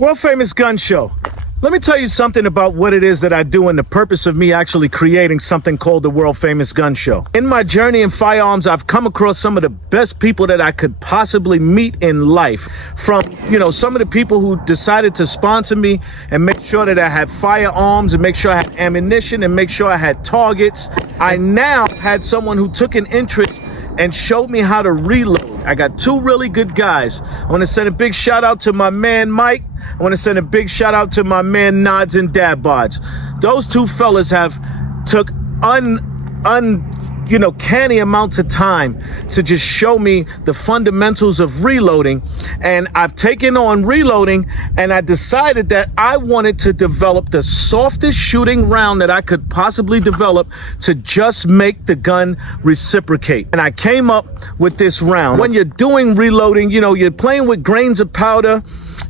World famous gun show. Let me tell you something about what it is that I do and the purpose of me actually creating something called the World Famous Gun Show. In my journey in firearms, I've come across some of the best people that I could possibly meet in life. From, some of the people who decided to sponsor me and make sure that I had firearms and make sure I had ammunition and make sure I had targets. I now had someone who took an interest and showed me how to reload. I got two really good guys. I want to send a big shout out to my man Mike. I want to send a big shout out to my man Nods and Dad Bods. Those two fellas have took canny amounts of time to just show me the fundamentals of reloading. And I've taken on reloading and I decided that I wanted to develop the softest shooting round that I could possibly develop to just make the gun reciprocate. And I came up with this round. When you're doing reloading, you're playing with grains of powder.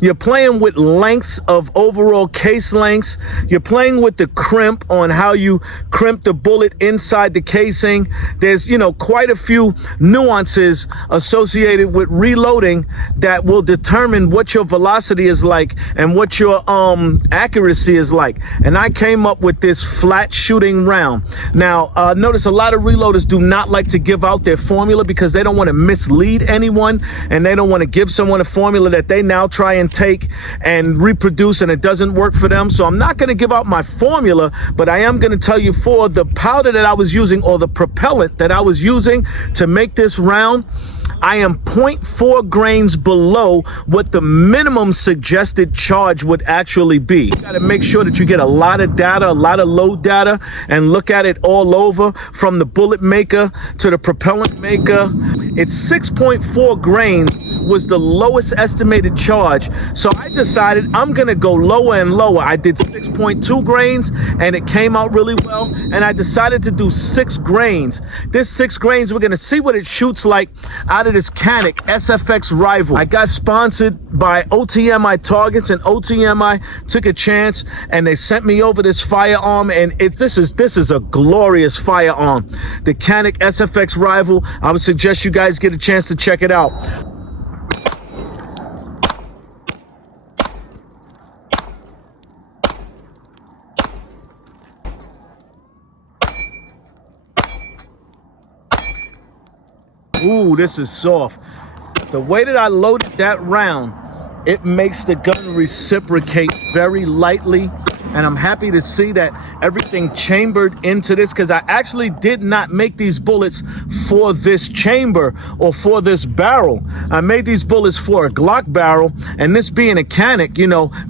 You're playing with lengths of overall case lengths. You're playing with the crimp on how you crimp the bullet inside the casing. There's, quite a few nuances associated with reloading that will determine what your velocity is like and what your accuracy is like. And I came up with this flat shooting round. Now, notice a lot of reloaders do not like to give out their formula because they don't want to mislead anyone and they don't want to give someone a formula that they now try and take and reproduce and it doesn't work for them. So I'm not going to give out my formula, but I am going to tell you for the powder that I was using or the propellant that I was using to make this round, I am 0.4 grains below what the minimum suggested charge would actually be. You got to make sure that you get a lot of data, a lot of load data, and look at it all over from the bullet maker to the propellant maker. It's 6.4 grains was the lowest estimated charge. So I decided I'm going to go lower and lower. I did 6.2 grains and it came out really well. And I decided to do 6 grains. This 6 grains, we're going to see what it shoots like out of this Canik SFX Rival. I got sponsored by OTMI Targets and OTMI took a chance and they sent me over this firearm and this is a glorious firearm. The Canik SFX Rival. I would suggest you guys get a chance to check it out. Ooh, this is soft. The way that I loaded that round, it makes the gun reciprocate very lightly. And I'm happy to see that everything chambered into this because I actually did not make these bullets for this chamber or for this barrel. I made these bullets for a Glock barrel, and this being a Canik,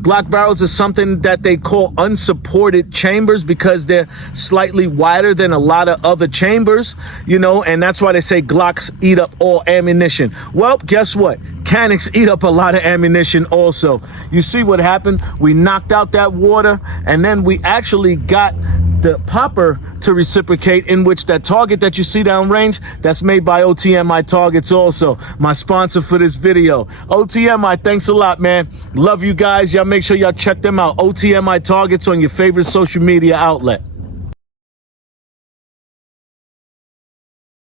Glock barrels is something that they call unsupported chambers because they're slightly wider than a lot of other chambers, and that's why they say Glocks eat up all ammunition. Well, guess what? Caniks eat up a lot of ammunition also. You see what happened? We knocked out that water and then we actually got the popper to reciprocate, in which that target that you see downrange, that's made by OTMI Targets also, my sponsor for this video. OTMI, thanks a lot, man. Love you guys. Y'all make sure y'all check them out. OTMI Targets on your favorite social media outlet.